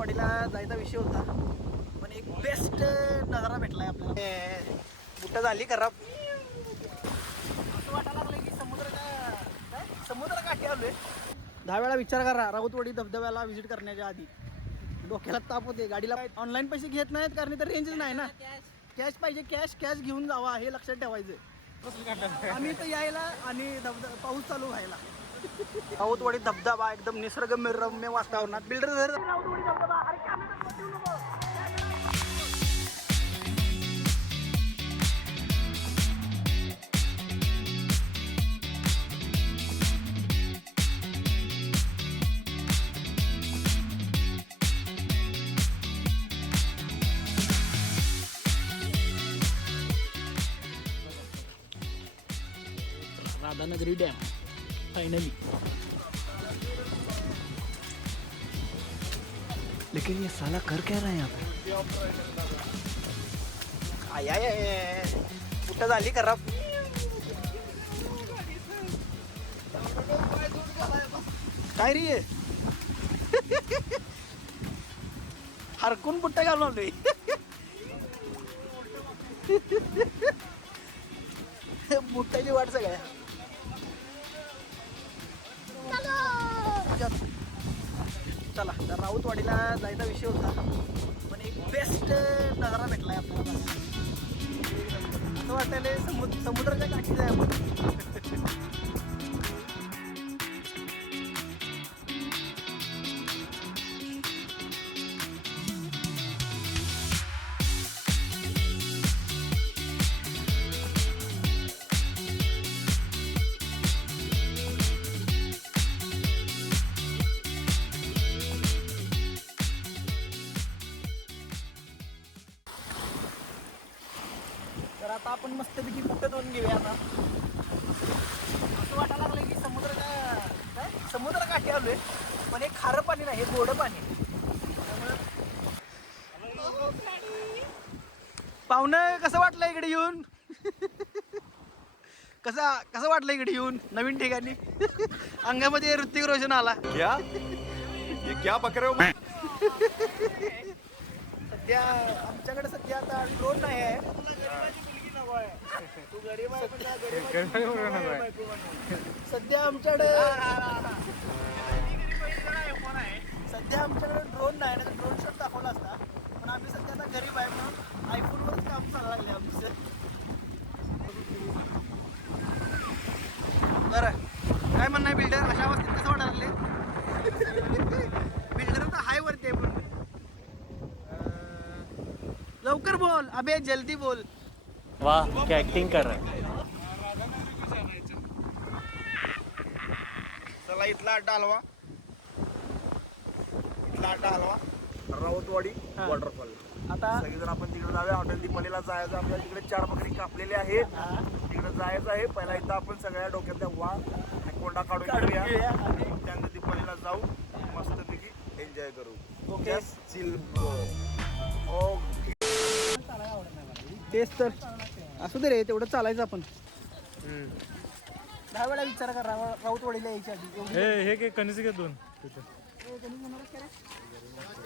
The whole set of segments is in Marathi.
राऊतवाडीला जायचा विषय होता, पण एक बेस्ट नजारा भेटलाय आपल्याला. बुट्टा झाली खराब, असं वाटायला लागलं की समुद्रकाठी आलोय. 10 वेळा विचार करा राऊतवाडी धबधब्याला व्हिजिट करण्याच्या आधी. डोक्याला ताप होते. गाडीला ऑनलाईन पैसे घेत नाहीत कारण तर रेंजच नाही ना. कॅश पाहिजे, कॅश घेऊन जावा हे लक्षात ठेवायचं. आम्ही तर यायला आणि पाऊस चालू व्हायला. राऊतवाडी धबधबा एकदम निसर्गरम्य वातावरणात. बिल्डर राऊतवाडी धबधबा. Radhanagari dam finally. लेकिन ये साला कर क्या रहा है यहाँ पे? आय कुठं झाली खराब. काय रे हरकून बुट्टा घालून आलोय. बुट्टाची वाट सगळ्या. चला तर राऊतवाडीला जायचा विषय होता, पण एक बेस्ट नजारा भेटलाय आपल्याला. असं वाटायला समुद्राच्या काठी जाय आपण. तर आता आपण मस्तपैकी बुट्ट धुवून घेऊया. आता असं वाटायला लागलं की समुद्रकाठी आलोय, पण एक खारं पाणी नाही, हे गोडं पाणी. पाहुणं कसं वाटलं इकडे येऊन? कसं वाटलं इकडे येऊन नवीन ठिकाणी? अंगामध्ये ऋतिक रोशन आला. क्या बक रहे हो? सध्या आमच्याकडे सध्या आता ड्रोन नाही आहे. सध्या आमच्याकडे ड्रोन नाही ना, ड्रोन शॉट दाखवला असता. पण आम्ही सध्या आता गरीब आहे म्हणून आयफोनवरच काम चालू लागले आमचं. बरं काय म्हणणं आहे बिल्डर, अशा अवस्थेत कसं वाटायला लागले? बिल्डर तर हाय वरती आहे, पण लवकर बोल अबे, जल्दी बोल. वाह क्या एक्टिंग कर रहा है. चला इथला अड्डा हलवा, राऊतवाडी वॉटरफॉल. आता सगळेजण आपण तिकडे जाऊया. हॉटेल दीपालीला जायचं. आपल्याला तिकडे 4 बकरी कापलेले आहेत, तिकडे जायचं आहे. पहिला इथं आपण सगळ्या डोक्यातल्या वाघ आणि कोंडा काढून घेऊया आणि त्यानंतर दीपालीला जाऊ, मस्तपैकी एन्जॉय करू. ओके. चिल. ओके. तेच तर असू दे रे, तेवढं चालायचं आपण. 10 वेळा विचार करा राऊतवाडीला यायच्या आधी. हे काय कणीस घे 2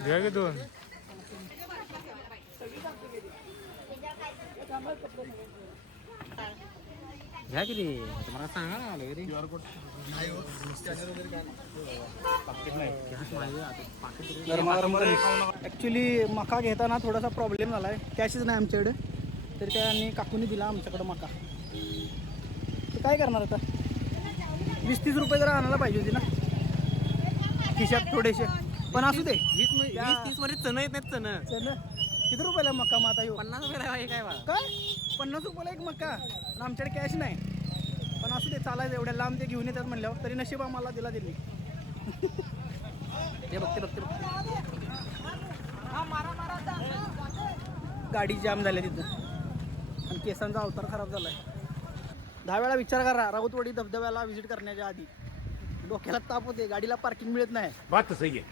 घ्या गे 2. घ्या किती तुम्हाला सांगा ना. आलं घरी QR कोड ॲक्च्युली मका घेताना थोडासा प्रॉब्लेम झाला आहे. कॅशच नाही आमच्याकडे, तर त्यांनी काकूने दिला आमच्याकडं मका. तर काय करणार आता? 20-30 रुपये जरा आणायला पाहिजे होती ना खिशात थोडेसे. पण असू दे, 20-30 मध्ये चणं येत नाहीत. चल किती रुपयाला मका मग आता येऊ? 50 रुपये काय काय 50 रुपयाला एक मका? आणि आमच्याकडे कॅश नाही. पण असू दे, चालायचं. एवढ्या लांब ते घेऊन येतात म्हणल्यावर तरी नशीब आम्हाला दिली. हे बघते गाडी जाम झाली तिथं आणि केसांचा अवतार खराब झालाय. 10 वेळा विचार करा राऊतवाडी धबधब्याला व्हिजिट करण्याच्या आधी. डोक्याला ताप होते. गाडीला पार्किंग मिळत नाही. बात तर सही आहे.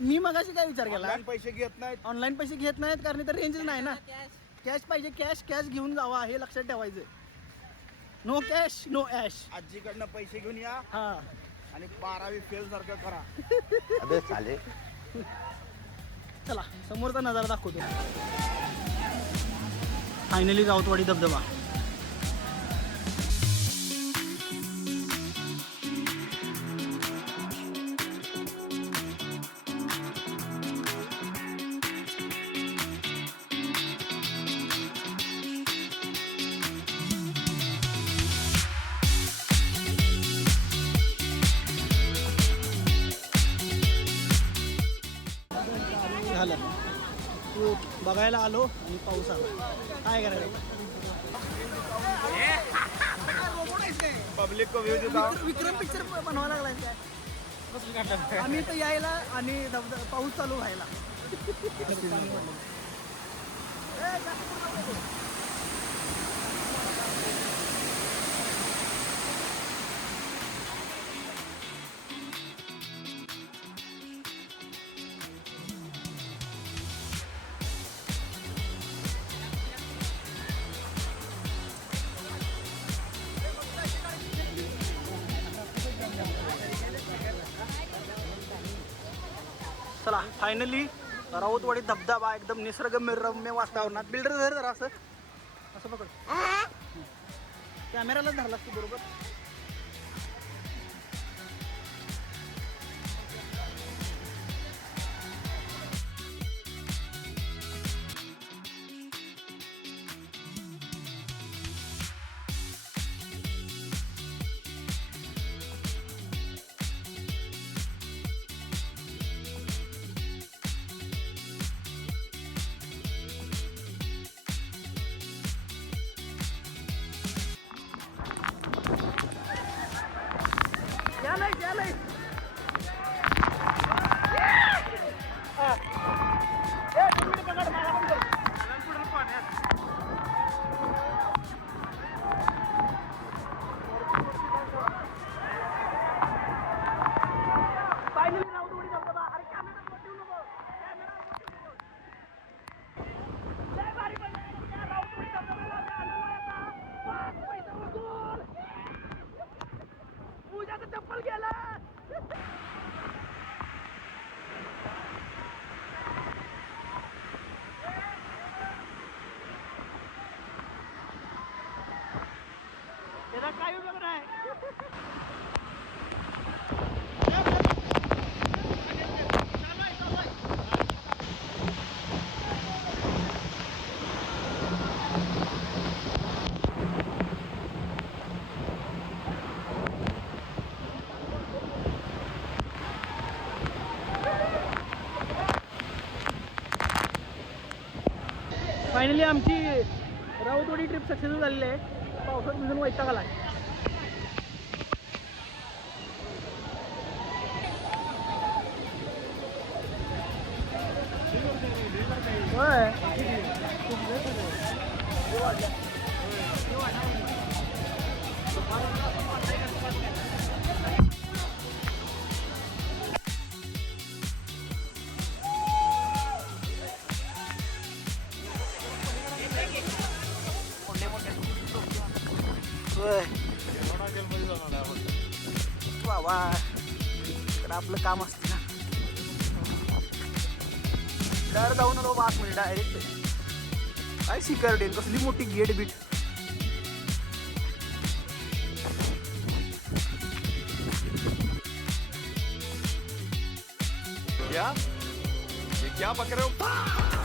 मी मगाशी काय विचार केला? पैसे घेत नाहीत, ऑनलाईन पैसे घेत नाहीत कारण तर रेंजच नाही ना. कॅश पाहिजे, कॅश घेऊन जावा हे लक्षात ठेवायचं. No cash no ash. आजीकडनं पैसे घेऊन या हा आणि 12वी फेल सारखं करा. अबे साले चला समोरचा नजारा दाखवतो. फायनली राऊतवाडी धबधबा. झालं तू बघायला आलो आणि पाऊस आला, काय करायचं. पब्लिक को व्ह्यू देता. विक्रम पिक्चर बनवायला लागलाय काय. आम्ही तर यायला आणि पाऊस चालू व्हायला. चला फायनली राऊतवाडी धबधबा एकदम निसर्गरम्य वातावरणात. बिल्डर धर जरा असं असं पकड, कॅमेराला धरलास तू बरोबर. यालय चप्पल गेला. त्याला काय उपयोग नाही. फायनली आमची राऊतवाडी ट्रिप सक्सेसफुल झालेली आहे. पावसात भिजून वैताग आला. वा तर आपलं काम असतं ना. डर जाऊन रो वास म्हणजे डायरेक्ट काय सिक्युरिटी कसली मोठी गेट बीट. क्या बक रहे हो.